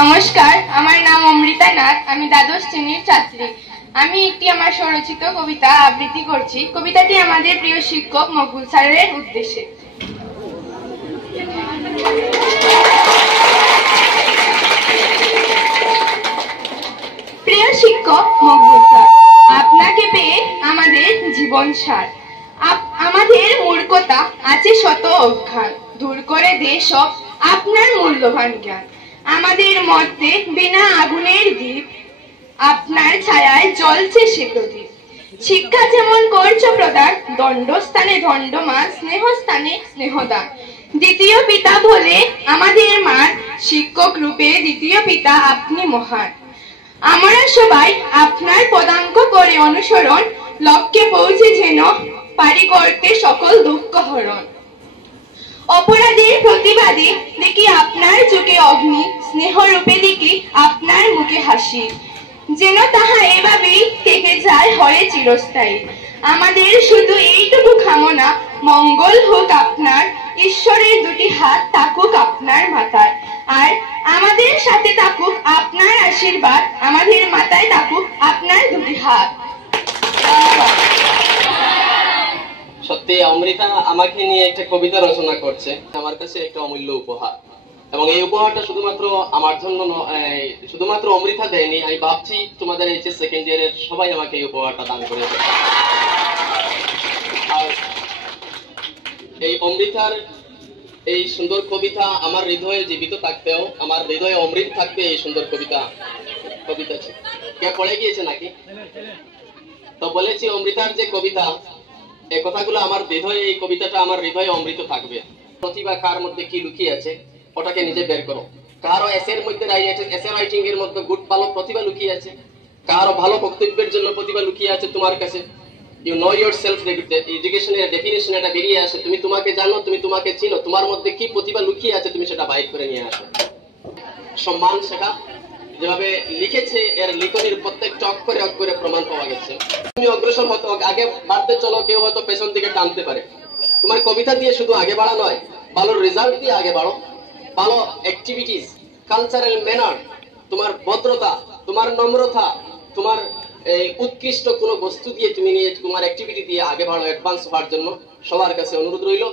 নমস্কার, আমার নাম অমৃতা নাথ। আমি দ্বাদশ শ্রেণীর ছাত্রী। আমি একটি আমার স্বরচিত কবিতা আবৃত্তি করছি। কবিতাটি আমাদের প্রিয় শিক্ষক মকবুল স্যারের উদ্দেশ্যে। প্রিয় শিক্ষক মকবুল স্যার, আপনাকে পেয়ে আমাদের জীবন সার। আমাদের মূর্খতা আছে শত অজ্ঞান, দূর করে দে সব আপনার মূল্যবান জ্ঞান। আমাদের মধ্যে বিনা আগুনের দ্বীপ, আপনার ছায়ায় জ্বলছে সে প্রদীপ। শিক্ষা যেমন করছো প্রদান, দণ্ডস্থানে দণ্ডমান, স্নেহস্থানে স্নেহদান। দ্বিতীয় পিতা বলে আমাদের মান, শিক্ষক রূপে দ্বিতীয় পিতা আপনি মহান। আমরা সবাই আপনার পদাঙ্ক করে অনুসরণ, লক্ষ্যে পৌঁছে যেন পারি করতে সকল দুঃখ হরণ। অপরাধের প্রতিবাদে দেখি আপনার চোখে অগ্নি, স্নেহ রূপে দেখি আপনার মুখে হাসি। যেন তাহা এভাবেই থেকে যায় হয়ে চিরস্থায়ী। আমাদের শুধু এইটুকু কামনা, মঙ্গল হোক আপনার, ঈশ্বরের দুটি হাত থাকুক আপনার মাথায়, আর আমাদের সাথে থাকুক আপনার আশীর্বাদ, আমাদের মাথায় থাকুক আপনার দুটি হাত। সত্যি অমৃতা আমাকে নিয়ে একটা কবিতা রচনা করছে, আমার কাছে একটা অমূল্য উপহার। এবং এই উপহারটা শুধুমাত্র আমার জন্য শুধুমাত্র অমৃতা দেয়নি, আমি ভাবছি তোমাদের এই যে সেকেন্ড ইয়ারের সবাই আমাকে এই উপহারটা দান করেছে। আর এই অমৃতার এই সুন্দর কবিতা আমার হৃদয়ে জীবিত থাকতেও, আমার হৃদয়ে অমৃত থাকতে এই সুন্দর কবিতা কে পড়ে গিয়েছে নাকি? তো বলেছি অমৃতার যে কবিতা, এই কথাগুলো আমার হৃদয়ে, এই কবিতাটা আমার হৃদয়ে অমৃত থাকবে। প্রতিভা কার মধ্যে কি লুকিয়ে আছে ওটাকে নিজে বের করো। কারো এসের মধ্যে এসে রাইটিং এর মধ্যে গুড ভালো প্রতিভা লুকিয়ে আছে, কারো ভালো বক্তব্যের জন্য প্রতিভা লুকিয়ে আছে তোমার কাছে। ইউ নো ইয়োর সেলফ, এডুকেশনের ডেফিনেশন এটা বেরিয়ে আসে। তুমি তোমাকে জানো, তুমি তোমাকে চিনো, তোমার মধ্যে কি প্রতিভা লুকিয়ে আছে তুমি সেটা বাইর করে নিয়ে আসো। সম্মান শেখা, যেভাবে লিখেছে এর লিখনের প্রত্যেকটা অক্ষরে প্রমাণ পাওয়া গেছে। তুমি অগ্রসর হতো, আগে বাড়তে চলো, কেউ হয়তো পেছন দিকে টানতে পারে। তোমার কবিতা দিয়ে শুধু আগে বাড়া নয়, ভালো রেজাল্ট দিয়ে আগে বাড়ো। ভালো অ্যাক্টিভিটিস, কালচারাল ম্যানার, তোমার ভদ্রতা, তোমার নম্রতা, তোমার উৎকৃষ্ট কোনো বস্তু দিয়ে তুমি নিয়ে তোমার অ্যাক্টিভিটি দিয়ে আগে বাড়ো। অ্যাডভান্স হওয়ার জন্য সবার কাছে অনুরোধ রইল।